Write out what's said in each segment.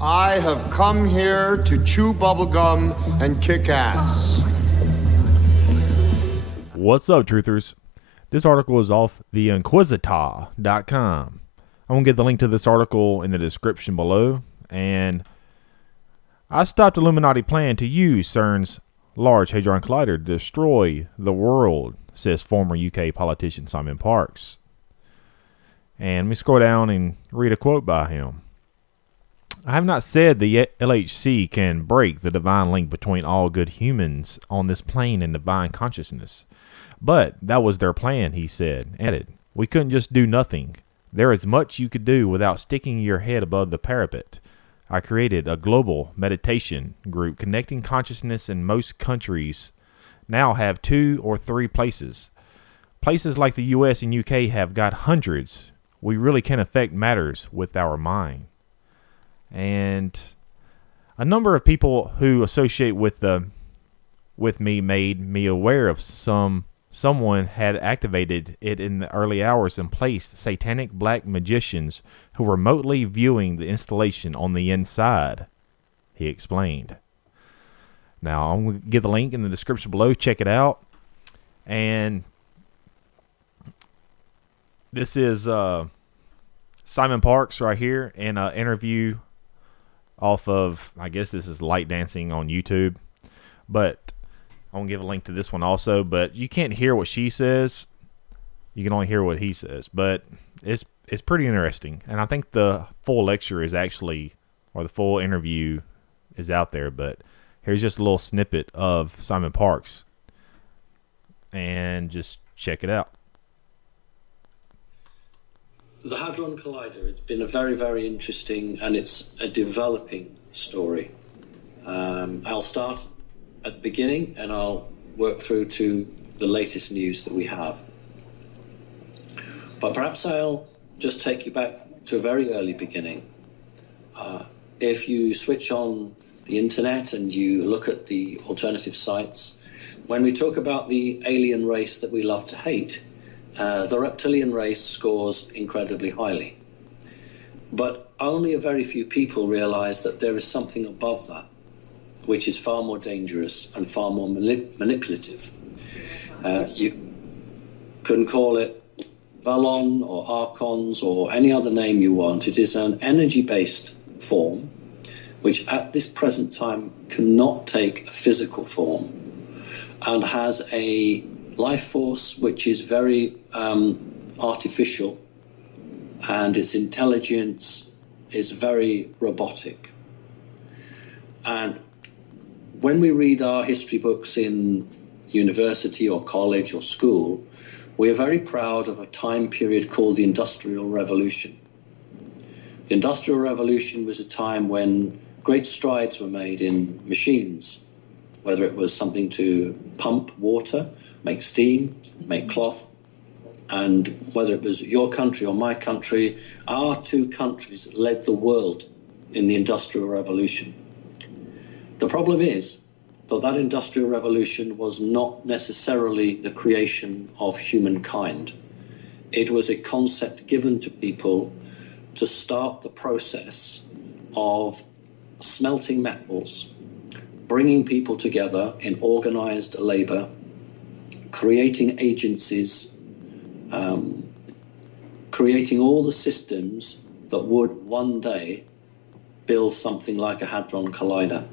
I have come here to chew bubblegum and kick ass. What's up, truthers? This article is off theinquisitor.com. I'm going to get the link to this article in the description below. And I stopped Illuminati plan to use CERN's Large Hadron Collider to destroy the world, says former UK politician Simon Parkes. And let me scroll down and read a quote by him. I have not said the LHC can break the divine link between all good humans on this plane and divine consciousness. But that was their plan, he said. Added, we couldn't just do nothing. There is much you could do without sticking your head above the parapet. I created a global meditation group connecting consciousness, and most countries now have 2 or 3 places. Places like the US and UK have got hundreds. We really can affect matters with our mind. And a number of people who associate with me made me aware of someone had activated it in the early hours and placed satanic black magicians who were remotely viewing the installation on the inside, he explained. Now, I'm going to give the link in the description below. Check it out. And this is Simon Parkes right here in an interview off of, I guess this is Light Dancing on YouTube. But I'm going to give a link to this one also. But you can't hear what she says. You can only hear what he says. But it's pretty interesting. And I think the full lecture is actually, or the full interview is out there. But here's just a little snippet of Simon Parkes. And just check it out. The Hadron Collider, it's been a very, very interesting, and it's a developing story. I'll start at the beginning and I'll work through to the latest news that we have. But perhaps I'll just take you back to a very early beginning. If you switch on the internet and you look at the alternative sites, when we talk about the alien race that we love to hate, the reptilian race scores incredibly highly. But only a very few people realize that there is something above that, which is far more dangerous and far more manipulative. You can call it Valon or Archons or any other name you want. It is an energy-based form which at this present time cannot take a physical form and has a life force which is very artificial, and its intelligence is very robotic. And when we read our history books in university or college or school, we are very proud of a time period called the Industrial Revolution. The Industrial Revolution was a time when great strides were made in machines, whether it was something to pump water, make steam, make cloth, and whether it was your country or my country, our 2 countries led the world in the Industrial Revolution. The problem is that that Industrial Revolution was not necessarily the creation of humankind. It was a concept given to people to start the process of smelting metals, bringing people together in organized labor, creating agencies, creating all the systems that would one day build something like a Hadron Collider.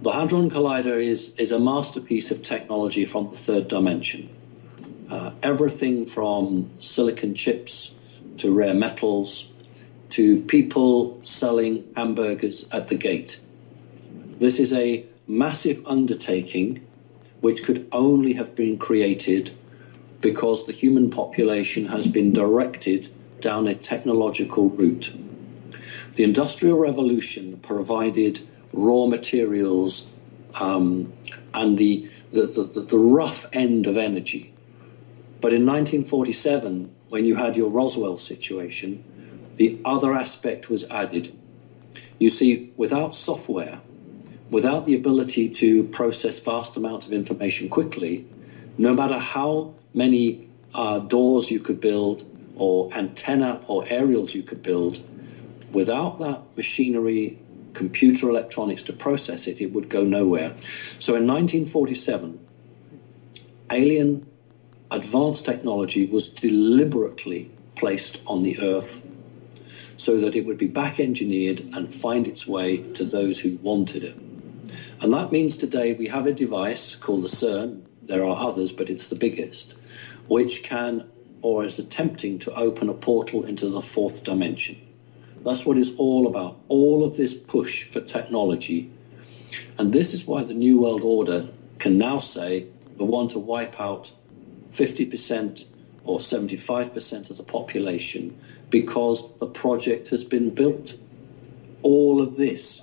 The Hadron Collider is a masterpiece of technology from the 3rd dimension. Everything from silicon chips to rare metals to people selling hamburgers at the gate. This is a massive undertaking which could only have been created because the human population has been directed down a technological route. The Industrial Revolution provided raw materials and the rough end of energy. But in 1947, when you had your Roswell situation, the other aspect was added. You see, without software, without the ability to process vast amounts of information quickly, no matter how many doors you could build or antenna or aerials you could build, without that machinery, computer electronics to process it, it would go nowhere. So in 1947, alien advanced technology was deliberately placed on the Earth so that it would be back engineered and find its way to those who wanted it. And that means today we have a device called the CERN. There are others, but it's the biggest, which can, or is attempting to open a portal into the fourth dimension. That's what it's all about, all of this push for technology. And this is why the New World Order can now say they want to wipe out 50% or 75% of the population because the project has been built. All of this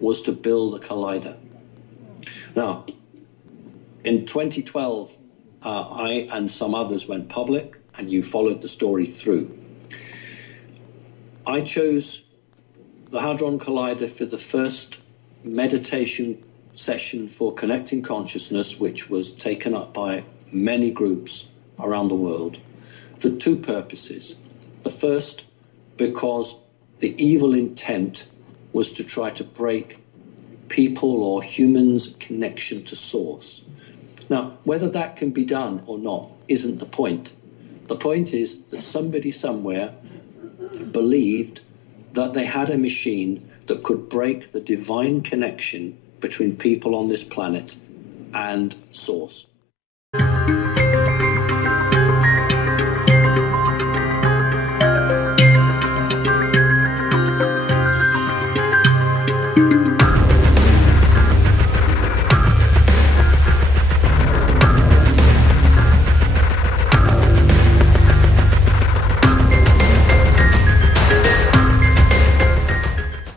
was to build a collider. Now, in 2012, I and some others went public, and you followed the story through. I chose the Hadron Collider for the first meditation session for connecting consciousness, which was taken up by many groups around the world, for two purposes. The first, because the evil intent was to try to break people or humans' connection to source. Now, whether that can be done or not isn't the point. The point is that somebody somewhere believed that they had a machine that could break the divine connection between people on this planet and source.